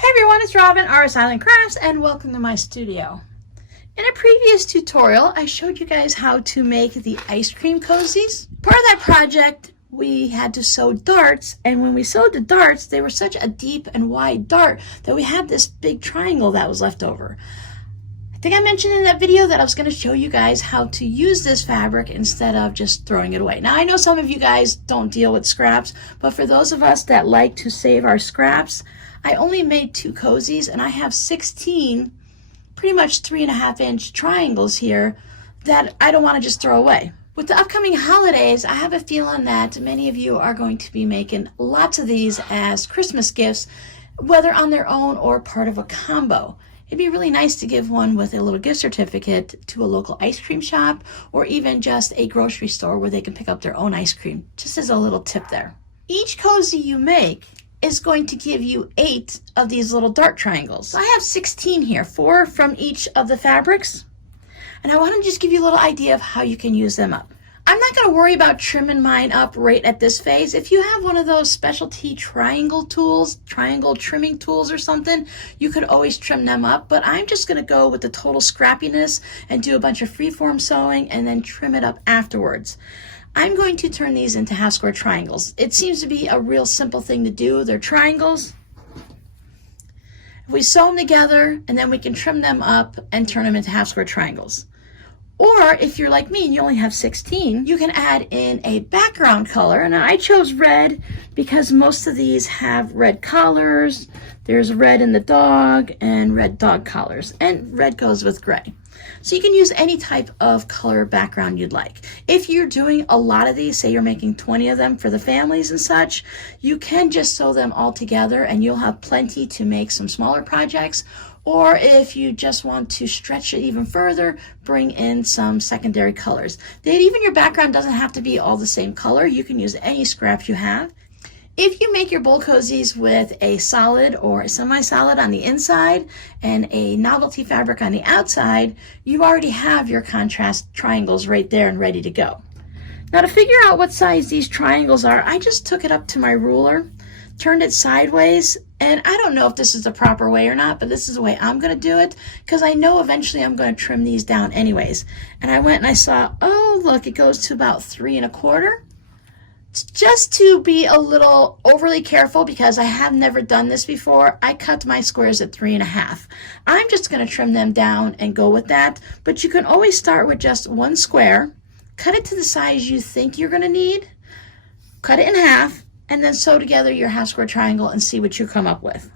Hey everyone, it's Robin, Artist Island Crafts, and welcome to my studio. In a previous tutorial, I showed you guys how to make the ice cream cozies. Part of that project, we had to sew darts, and when we sewed the darts, they were such a deep and wide dart that we had this big triangle that was left over. I think I mentioned in that video that I was going to show you guys how to use this fabric instead of just throwing it away. Now, I know some of you guys don't deal with scraps, but for those of us that like to save our scraps, I only made 2 cozies, and I have 16 pretty much 3.5-inch triangles here that I don't want to just throw away. With the upcoming holidays, I have a feeling that many of you are going to be making lots of these as Christmas gifts, whether on their own or part of a combo. It'd be really nice to give one with a little gift certificate to a local ice cream shop, or even just a grocery store where they can pick up their own ice cream, just as a little tip there. Each cozy you make is going to give you 8 of these little dart triangles. I have 16 here, 4 from each of the fabrics, and I want to just give you a little idea of how you can use them up. I'm not going to worry about trimming mine up right at this phase. If you have one of those specialty triangle tools, triangle trimming tools or something, you could always trim them up, but I'm just going to go with the total scrappiness and do a bunch of freeform sewing and then trim it up afterwards. I'm going to turn these into half square triangles. It seems to be a real simple thing to do. They're triangles. We sew them together and then we can trim them up and turn them into half square triangles. Or if you're like me and you only have 16, you can add in a background color. And I chose red because most of these have red collars. There's red in the dog and red dog collars, and red goes with gray. So you can use any type of color background you'd like. If you're doing a lot of these, say you're making 20 of them for the families and such, you can just sew them all together and you'll have plenty to make some smaller projects. Or if you just want to stretch it even further, bring in some secondary colors. Even your background doesn't have to be all the same color. You can use any scraps you have. If you make your bowl cozies with a solid or a semi-solid on the inside and a novelty fabric on the outside, you already have your contrast triangles right there and ready to go. Now, to figure out what size these triangles are, I just took it up to my ruler, turned it sideways, and I don't know if this is the proper way or not, but this is the way I'm going to do it because I know eventually I'm going to trim these down anyways. And I went and I saw, oh look, it goes to about 3 1/4. Just to be a little overly careful, because I have never done this before, I cut my squares at 3 1/2. I'm just going to trim them down and go with that, but you can always start with just 1 square, cut it to the size you think you're going to need, cut it in half, and then sew together your half square triangle and see what you come up with.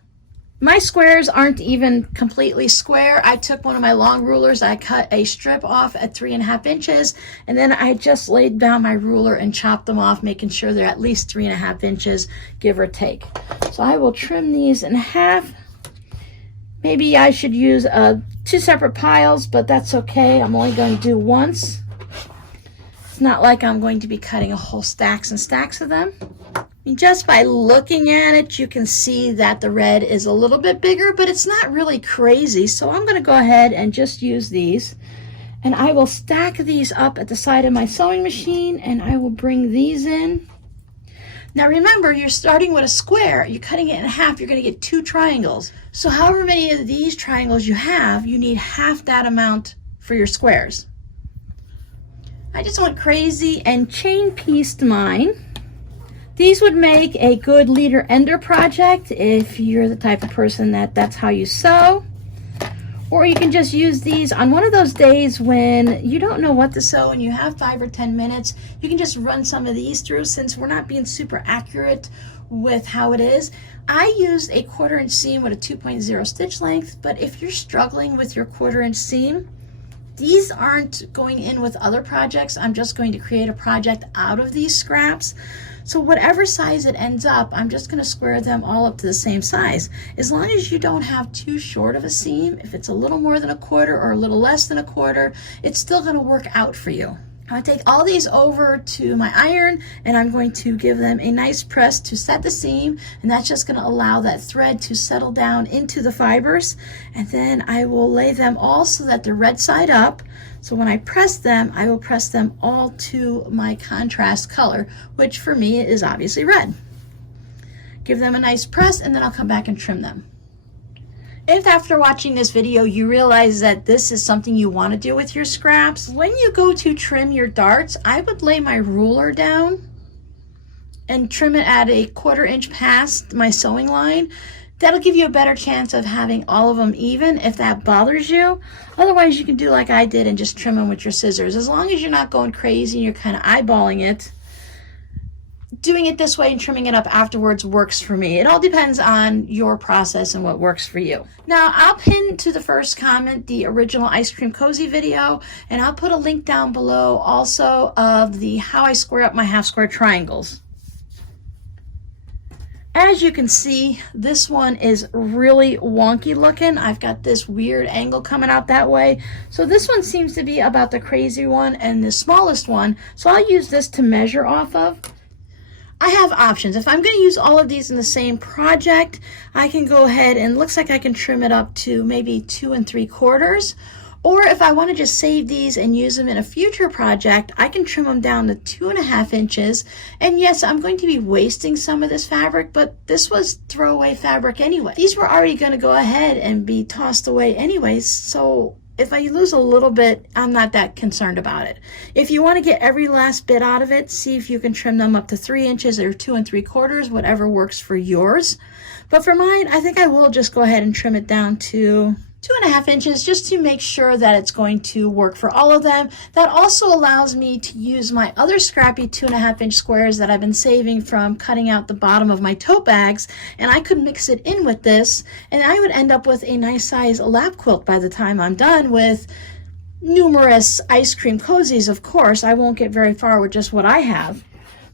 My squares aren't even completely square. I took one of my long rulers, I cut a strip off at 3 1/2 inches, and then I just laid down my ruler and chopped them off, making sure they're at least 3 1/2 inches, give or take. So I will trim these in half. Maybe I should use 2 separate piles, but that's okay. I'm only going to do once. It's not like I'm going to be cutting a whole stacks and stacks of them. Just by looking at it, you can see that the red is a little bit bigger, but it's not really crazy. So I'm going to go ahead and just use these. And I will stack these up at the side of my sewing machine, and I will bring these in. Now remember, you're starting with a square. You're cutting it in half. You're going to get 2 triangles. So however many of these triangles you have, you need half that amount for your squares. I just went crazy and chain pieced mine. These would make a good leader ender project if you're the type of person that's how you sew. Or you can just use these on one of those days when you don't know what to sew and you have 5 or 10 minutes. You can just run some of these through, since we're not being super accurate with how it is. I used a 1/4 inch seam with a 2.0 stitch length, but if you're struggling with your 1/4 inch seam, these aren't going in with other projects. I'm just going to create a project out of these scraps. So whatever size it ends up, I'm just going to square them all up to the same size. As long as you don't have too short of a seam, if it's a little more than 1/4 or a little less than 1/4, it's still going to work out for you. I'm going to take all these over to my iron, and I'm going to give them a nice press to set the seam, and that's just going to allow that thread to settle down into the fibers. And then I will lay them all so that they're red side up. So when I press them, I will press them all to my contrast color, which for me is obviously red. Give them a nice press, and then I'll come back and trim them. If after watching this video you realize that this is something you want to do with your scraps, when you go to trim your darts, I would lay my ruler down and trim it at a 1/4 inch past my sewing line. That'll give you a better chance of having all of them even if that bothers you. Otherwise, you can do like I did and just trim them with your scissors. As long as you're not going crazy and you're kind of eyeballing it, doing it this way and trimming it up afterwards works for me. It all depends on your process and what works for you. Now, I'll pin to the first comment the original ice cream cozy video, and I'll put a link down below also of the how I square up my half square triangles. As you can see, this one is really wonky looking. I've got this weird angle coming out that way. So this one seems to be about the crazy one and the smallest one. So I'll use this to measure off of. I have options. If I'm going to use all of these in the same project, I can go ahead and looks like I can trim it up to maybe 2 3/4. Or if I want to just save these and use them in a future project, I can trim them down to 2.5 inches. And yes, I'm going to be wasting some of this fabric, but this was throwaway fabric anyway. These were already going to go ahead and be tossed away anyways, so if I lose a little bit, I'm not that concerned about it. If you want to get every last bit out of it, see if you can trim them up to 3 inches or 2 3/4, whatever works for yours. But for mine, I think I will just go ahead and trim it down to 2.5 inches just to make sure that it's going to work for all of them. That also allows me to use my other scrappy 2.5 inch squares that I've been saving from cutting out the bottom of my tote bags, and I could mix it in with this, and I would end up with a nice size lap quilt by the time I'm done with numerous ice cream cozies. Of course, I won't get very far with just what I have.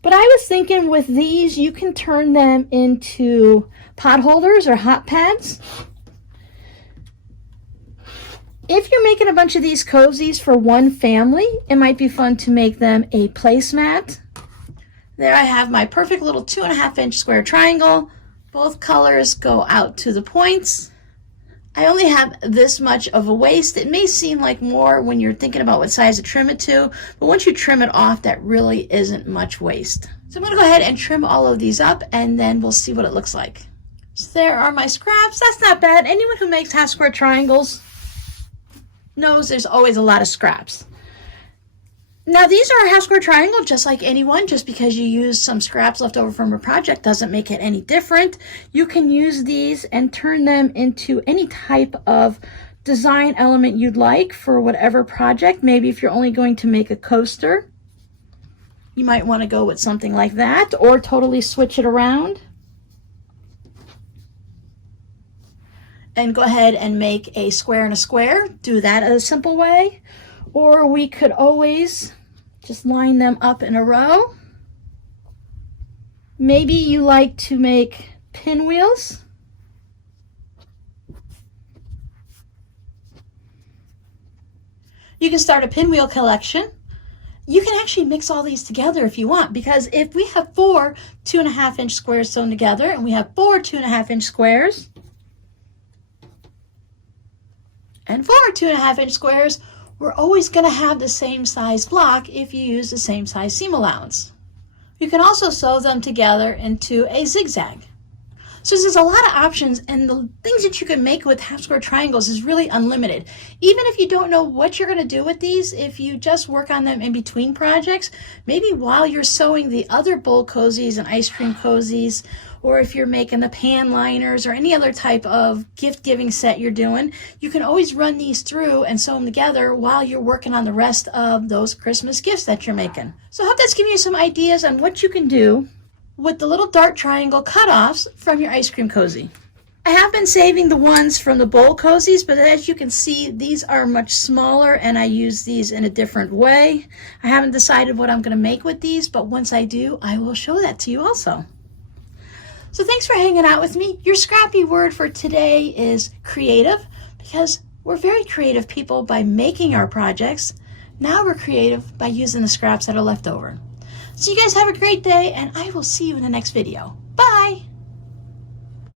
But I was thinking with these, you can turn them into pot holders or hot pads. If you're making a bunch of these cozies for one family, it might be fun to make them a placemat. There I have my perfect little 2.5 inch square triangle. Both colors go out to the points. I only have this much of a waist. It may seem like more when you're thinking about what size to trim it to, but once you trim it off, that really isn't much waist. So I'm going to go ahead and trim all of these up, and then we'll see what it looks like. So there are my scraps. That's not bad. Anyone who makes half square triangles knows there's always a lot of scraps. Now these are a half square triangle just like anyone. Just because you use some scraps left over from a project doesn't make it any different. You can use these and turn them into any type of design element you'd like for whatever project. Maybe if you're only going to make a coaster, you might want to go with something like that, or totally switch it around and go ahead and make a square and a square. Do that in a simple way. Or we could always just line them up in a row. Maybe you like to make pinwheels. You can start a pinwheel collection. You can actually mix all these together if you want, because if we have 4 2.5 inch squares sewn together and we have 4 2.5 inch squares, and 4 2.5 inch squares, we're always going to have the same size block if you use the same size seam allowance. You can also sew them together into a zigzag. So there's a lot of options, and the things that you can make with half square triangles is really unlimited. Even if you don't know what you're going to do with these, if you just work on them in between projects, maybe while you're sewing the other bowl cozies and ice cream cozies, or if you're making the pan liners or any other type of gift giving set you're doing, you can always run these through and sew them together while you're working on the rest of those Christmas gifts that you're making. So I hope that's giving you some ideas on what you can do with the little dart triangle cutoffs from your ice cream cozy. I have been saving the ones from the bowl cozies, but as you can see, these are much smaller and I use these in a different way. I haven't decided what I'm going to make with these, but once I do, I will show that to you also. So thanks for hanging out with me. Your scrappy word for today is creative, because we're very creative people by making our projects. Now we're creative by using the scraps that are left over. So you guys have a great day, and I will see you in the next video. Bye!